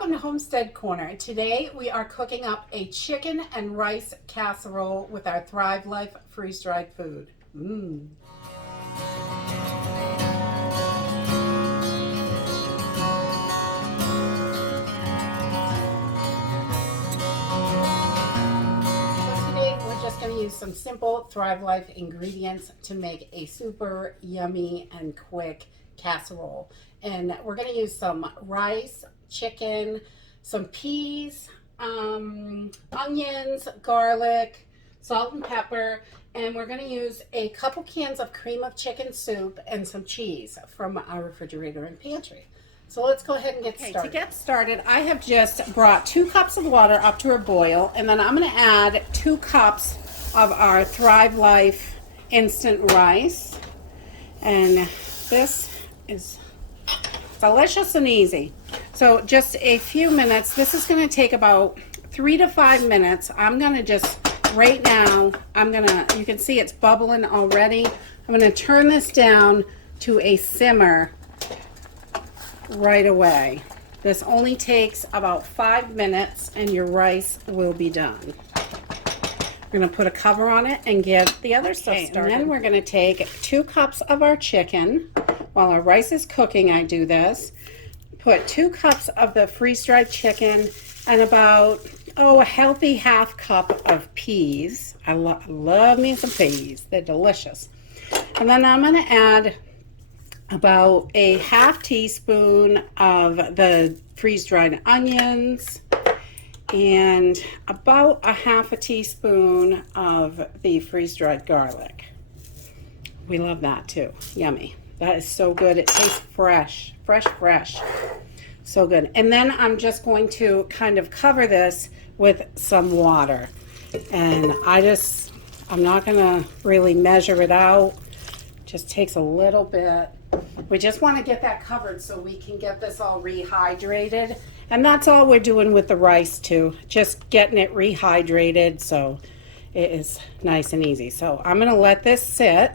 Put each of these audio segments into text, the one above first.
Welcome to Homestead Corner. Today we are cooking up a chicken and rice casserole with our Thrive Life freeze-dried food. So today we're just going to use some simple Thrive Life ingredients to make a super yummy and quick casserole. And we're going to use some rice, chicken, some peas, onions, garlic, salt and pepper, and we're going to use a couple cans of cream of chicken soup and some cheese from our refrigerator and pantry. So let's go ahead and get started. To get started, I have just brought 2 cups of water up to a boil, and then I'm going to add 2 cups of our Thrive Life instant rice, and this is delicious and easy. So just a few minutes. This is going to take about 3 to 5 minutes. I'm going to just, right now, you can see it's bubbling already. I'm going to turn this down to a simmer right away. This only takes about 5 minutes and your rice will be done. We're going to put a cover on it and get the other stuff started. And then we're going to take 2 cups of our chicken. While our rice is cooking, I do this. Put 2 cups of the freeze-dried chicken and about, a healthy ½ cup of peas. I love me some peas. They're delicious. And then I'm going to add about a ½ teaspoon of the freeze-dried onions and about a ½ teaspoon of the freeze-dried garlic. We love that too. Yummy. That is so good. It tastes fresh, fresh. So good. And then I'm just going to kind of cover this with some water. And I'm not going to really measure it out. Just takes a little bit. We just want to get that covered so we can get this all rehydrated. And that's all we're doing with the rice too. Just getting it rehydrated so it is nice and easy. So I'm going to let this sit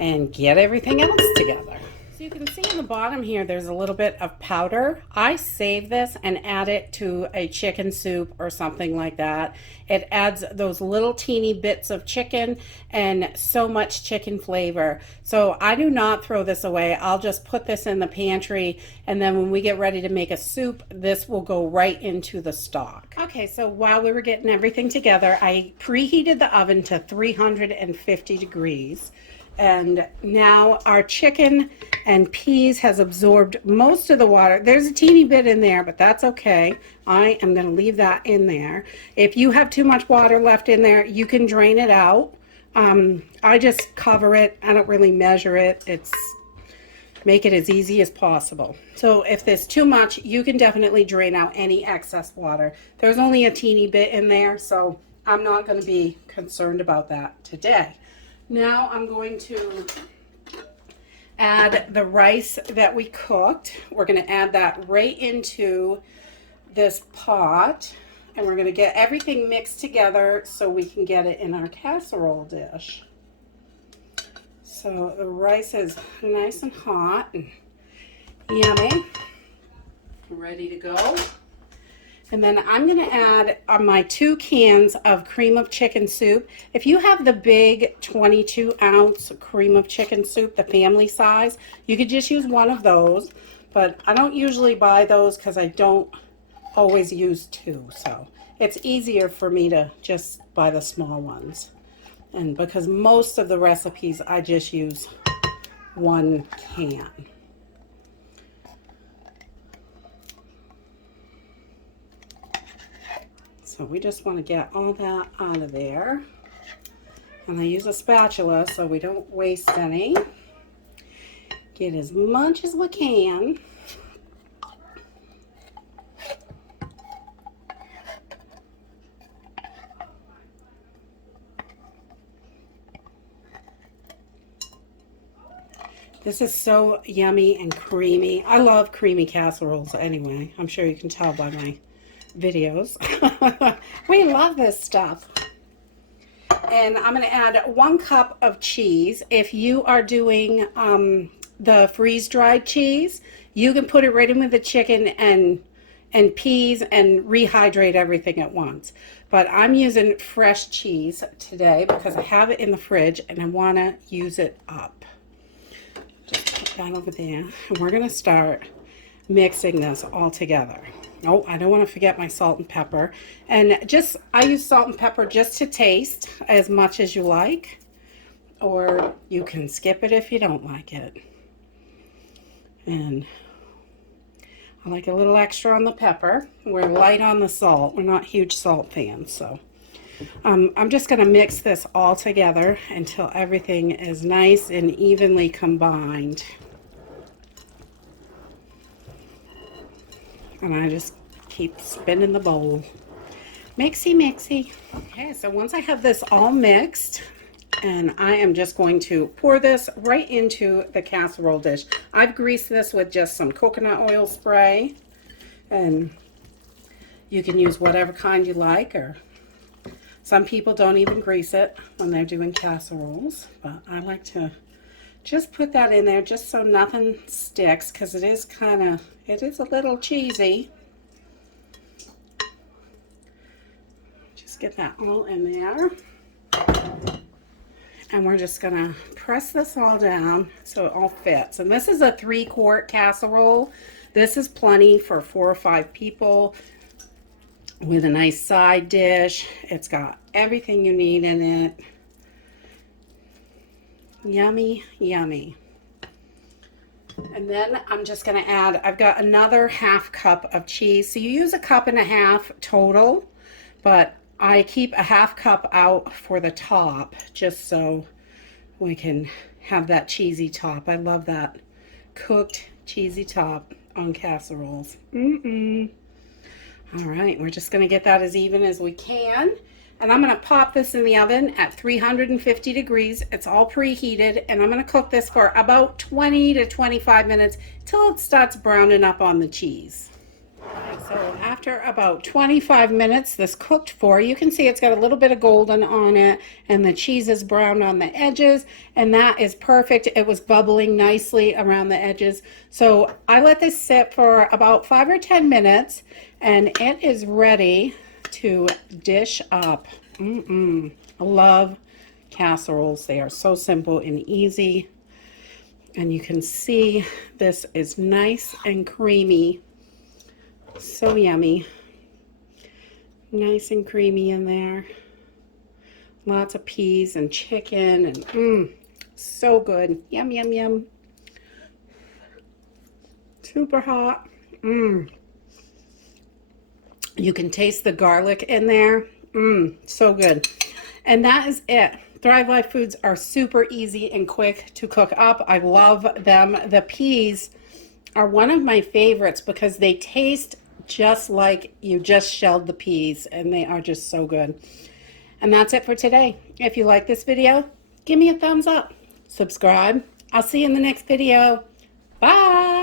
and get everything else together. So you can see in the bottom here there's a little bit of powder. I save this and add it to a chicken soup or something like that. It adds those little teeny bits of chicken and so much chicken flavor. So I do not throw this away. I'll just put this in the pantry, and then when we get ready to make a soup, this will go right into the stock. Okay, so while we were getting everything together, I preheated the oven to 350 degrees. And now our chicken and peas has absorbed most of the water. There's a teeny bit in there, but that's okay. I am going to leave that in there. If you have too much water left in there, you can drain it out. I just cover it. I don't really measure it. Make it as easy as possible. So if there's too much, you can definitely drain out any excess water. There's only a teeny bit in there, so I'm not going to be concerned about that today. Now I'm going to add the rice that we cooked. We're going to add that right into this pot, and we're going to get everything mixed together so we can get it in our casserole dish. So the rice is nice and hot and yummy, ready to go. And then I'm going to add my 2 cans of cream of chicken soup. If you have the big 22-ounce cream of chicken soup, the family size, you could just use one of those. But I don't usually buy those because I don't always use 2. So it's easier for me to just buy the small ones. And because most of the recipes, I just use 1 can. So we just want to get all that out of there. And I use a spatula so we don't waste any. Get as much as we can. This is so yummy and creamy. I love creamy casseroles anyway. I'm sure you can tell by my videos. We love this stuff. And I'm going to add 1 cup of cheese. If you are doing the freeze-dried cheese, you can put it right in with the chicken and and peas and rehydrate everything at once. But I'm using fresh cheese today because I have it in the fridge and I want to use it up. Just put that over there. And we're going to start mixing this all together. Oh, I don't want to forget my salt and pepper. And I use salt and pepper just to taste as much as you like. Or you can skip it if you don't like it. And I like a little extra on the pepper. We're light on the salt. We're not huge salt fans. So I'm just going to mix this all together until everything is nice and evenly combined. And I just keep spinning the bowl. Mixy, mixy. Okay, so once I have this all mixed, and I am just going to pour this right into the casserole dish. I've greased this with just some coconut oil spray. And you can use whatever kind you like, or some people don't even grease it when they're doing casseroles. But I like to just put that in there just so nothing sticks, because it is a little cheesy. Just get that all in there. And we're just gonna press this all down so it all fits. And this is a 3-quart casserole. This is plenty for 4 or 5 people with a nice side dish. It's got everything you need in it. Yummy, yummy. And then I'm just gonna add, I've got another 1/2 cup of cheese. So you use 1.5 cups total, but I keep a 1/2 cup out for the top just so we can have that cheesy top. I love that cooked cheesy top on casseroles. All right, we're just gonna get that as even as we can. And I'm gonna pop this in the oven at 350 degrees. It's all preheated, and I'm gonna cook this for about 20 to 25 minutes till it starts browning up on the cheese. So after about 25 minutes, this cooked for, you can see it's got a little bit of golden on it, and the cheese is brown on the edges, and that is perfect. It was bubbling nicely around the edges. So I let this sit for about 5 or 10 minutes, and it is ready to dish up. I love casseroles. They are so simple and easy. And you can see this is nice and creamy. So yummy. Nice and creamy in there. Lots of peas and chicken, and so good. Yum, yum, yum. Super hot. You can taste the garlic in there. So good. And that is it. Thrive Life foods are super easy and quick to cook up. I love them. The peas are one of my favorites because they taste just like you just shelled the peas, and they are just so good. And that's it for today. If you like this video, give me a thumbs up. Subscribe. I'll see you in the next video. Bye.